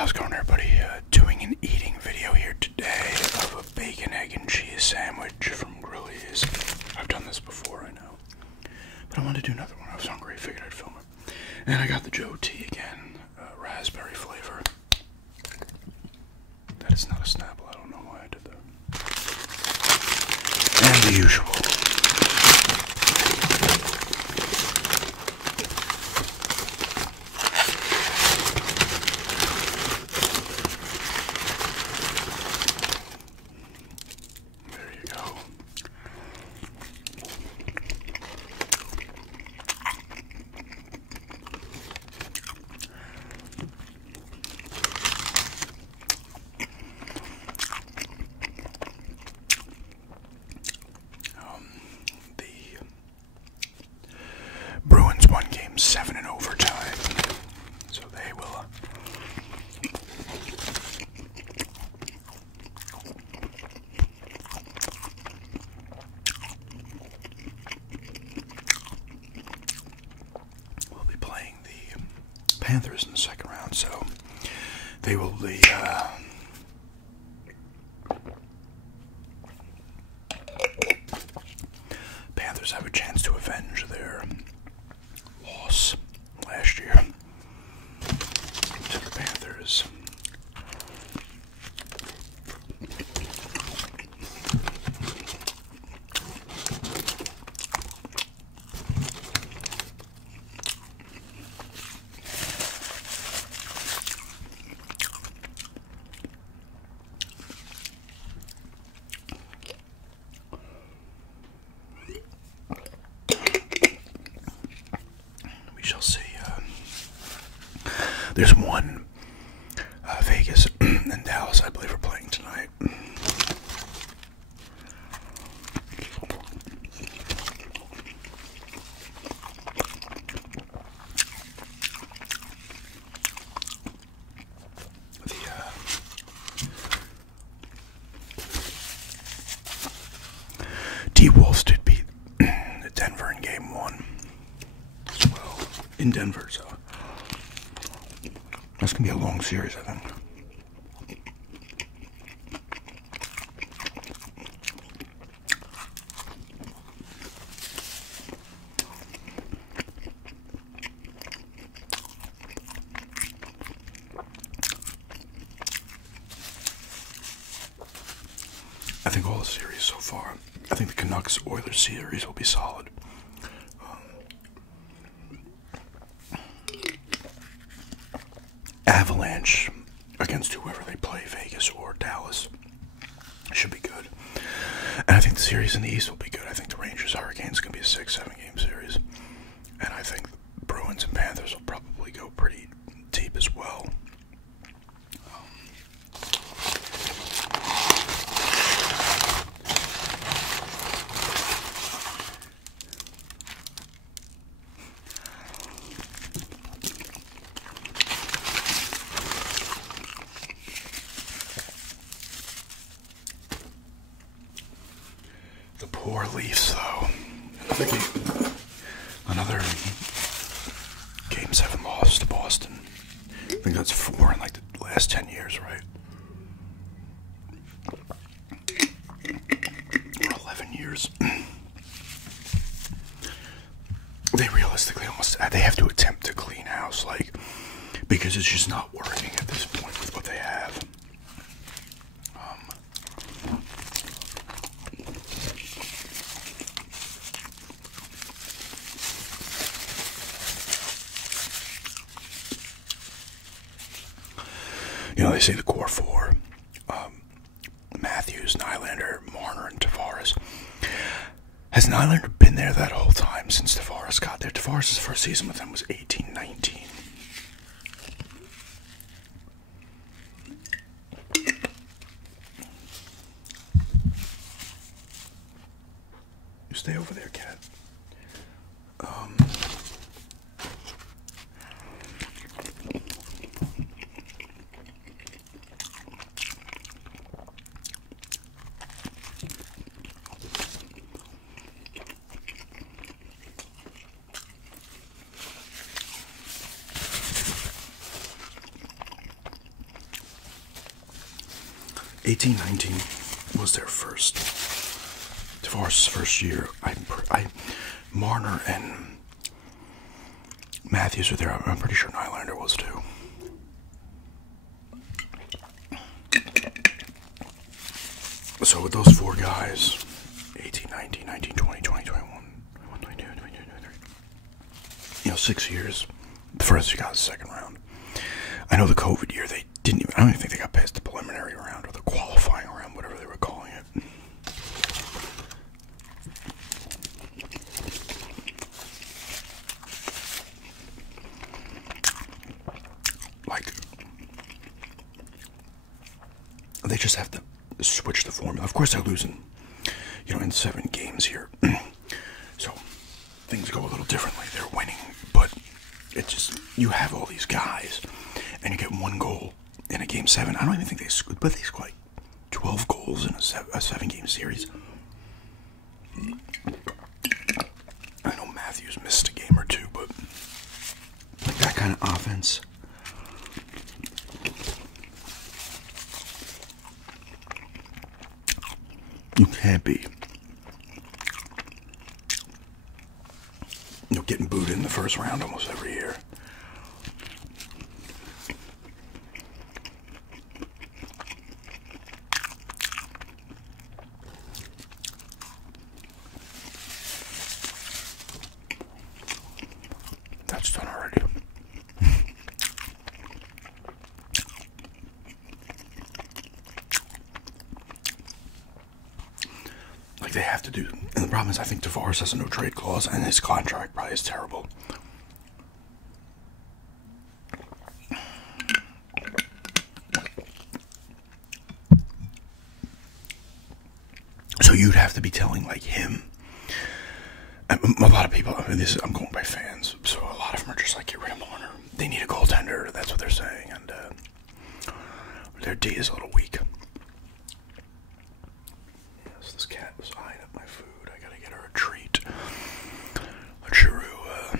How's it going, everybody? Doing an eating video here today of a bacon, egg, and cheese sandwich from Grillies. I've done this before, I know. But I wanted to do another one. I was hungry, figured I'd film it. And I got the Joe Tea again, raspberry flavor. That is not a Snapple. I don't know why I did that. And the usual. Bruins won game 7 in overtime, so they will be playing the Panthers in the second round, so they will be Panthers have a chance to avenge their loss last year to the Panthers. We shall see. There's one Vegas and Dallas, I believe, are playing tonight. T-Wolves did beat Denver in game 1 as well, in Denver, so that's going to be a long series, I think. I think all the series so far, I think the Canucks-Oilers series will be solid. Avalanche against whoever they play, Vegas or Dallas, should be good. And I think the series in the East will be good. I think the Rangers-Hurricanes is going to be a 6-7 game series. And I think the Bruins and Panthers will probably go pretty deep as well. The poor Leafs, though. Another Game 7 loss to Boston. I think that's 4 in like the last 10 years, right? Or 11 years. They realistically they have to attempt to clean house, like, because it's just not working at this point with what they have. You know, they say the core four, Matthews, Nylander, Marner, and Tavares. Has Nylander been there that whole time since Tavares got there? Tavares' first season with them was 18-19. You stay over there, cat. 1819 was their first. Tavares' first year. Marner and Matthews were there. I'm pretty sure Nylander was too. So with those four guys, 18, 19, 19, 20, 20, 21, 22, 22, 23, 6 years. The first you got the second round. I know the COVID year, they didn't even, I don't even think they got past the preliminary round or the qualifying round, whatever they were calling it. Like, they just have to switch the formula. Of course, they're losing, in 7 games here. So, things go a little differently. They're winning, but it's just, you have all these guys, and you get 1 goal in a game 7. I don't even think they scored, but they scored like 12 goals in a 7-game series. I know Matthews missed a game or 2, but like that kind of offense. You can't be, getting booed in the first round almost every year. That's done already. Like they have to do, and the problem is I think Tavares has a no trade clause and his contract probably is terrible. So you'd have to be telling like him, a lot of people, I'm going by fans, so a lot of them are just like, get rid of Marner. They need a goaltender, that's what they're saying, and their D is a little weak. Yes, this cat was eyeing up my food. I gotta get her a treat. A churro,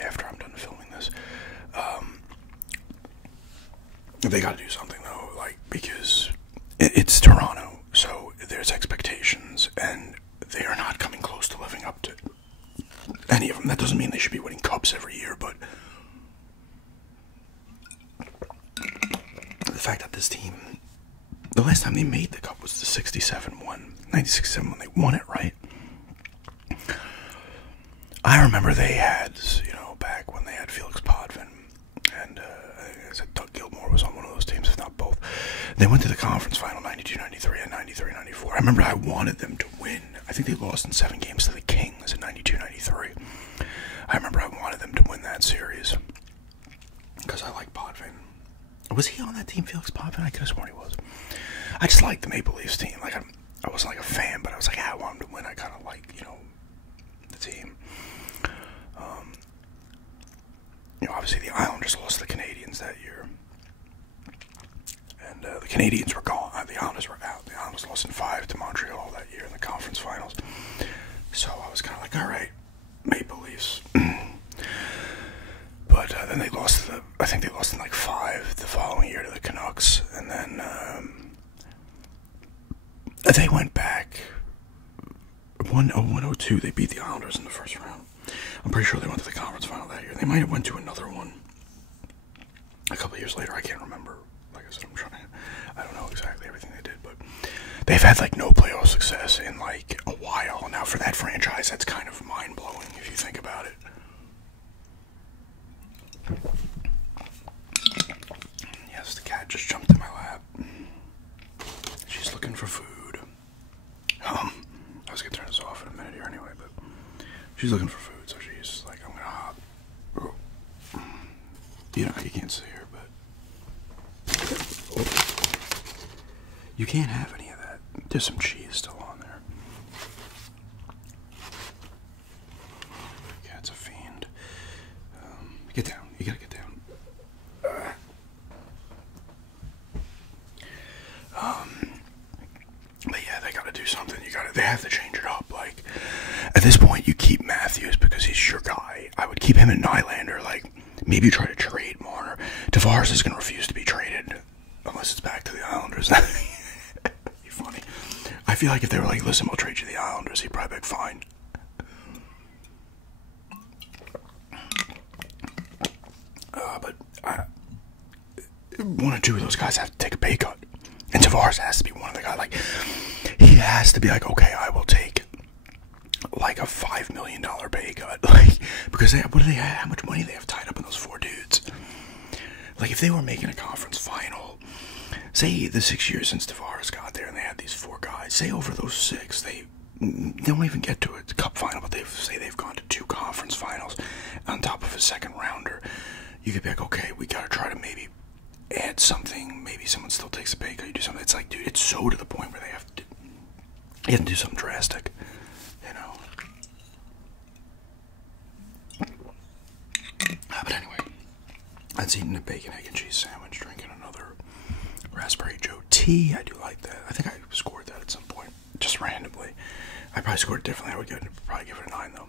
after I'm done filming this. They gotta do something though, like, because it's Toronto, so there's expectations, and they are not coming close to living up to any of them. That doesn't mean they should be winning cups every year, but the fact that this team, the last time they made the cup was the 67 one, 1967 when they won it, right? I remember they had, back when they had Felix Potvin, and I said Doug Gilmour was on one of those teams, if not both. They went to the conference final 92-93 and 93-94. I remember I wanted them to win. I think they lost in 7 games to the Kings in 92-93. I remember I wanted them to win that series because I like Potvin. Was he on that team, Felix Potvin? I could have sworn he was. I just liked the Maple Leafs team. Like I wasn't like a fan, but I was like, I want them to win. I kind of like, the team. Obviously the Islanders lost to the Canadiens that year. And the Canadiens were gone. The Islanders were out. The Islanders lost in 5 to Montreal that year in the conference finals. So I was kind of like, all right, Maple Leafs. But then they lost I think they lost in like 5 the following year to the Canucks. And then they went back 1-0-2. They beat the Islanders in the first round. I'm pretty sure they went to the conference final that year. They might have went to another one a couple of years later. I can't remember. Like I said, I don't know exactly everything they did, but they've had like no playoff success in like a while. Now for that franchise, that's kind of mind-blowing if you think about it. Yes, the cat just jumped in my lap. She's looking for food. I was gonna turn this off in a minute here anyway, but she's looking for food, so she's like, I'm gonna hop. Oh. You can't see her, but you can't have any of that. There's some cheese still on there. The cat's a fiend. Get down. You gotta get down. But yeah, they gotta do something. They have to change it up. Like, at this point, you keep Matthews because he's your guy. I would keep him and Nylander. Like, maybe try to trade Marner. Tavares is gonna refuse to be traded unless it's back to the Islanders. That'd be funny. I feel like if they were like, listen, we'll trade you the Islanders, he'd probably be like, fine. But one or two of those guys have to take a pay cut. And Tavares has to be one of the guys. Like, he has to be like, okay, I will take like a $5 million pay cut. Like, because what do they have? How much money they have tied up in those four dudes? Like, if they were making a conference final, say the 6 years since Tavares got there and they had these four guys, say over those six, they don't even get to a cup final, but they've gone to 2 conference finals on top of a second rounder. You could be like, okay, we gotta try to maybe add something. Maybe someone still takes a pay cut. You do something. It's like, dude, it's so to the point where you have to do something drastic, you know. But anyway, that's eating a bacon, egg, and cheese sandwich, drinking another Raspberry Joe tea. I do like that. I think I scored that at some point, just randomly. I probably scored it differently. I would probably give it a 9 though.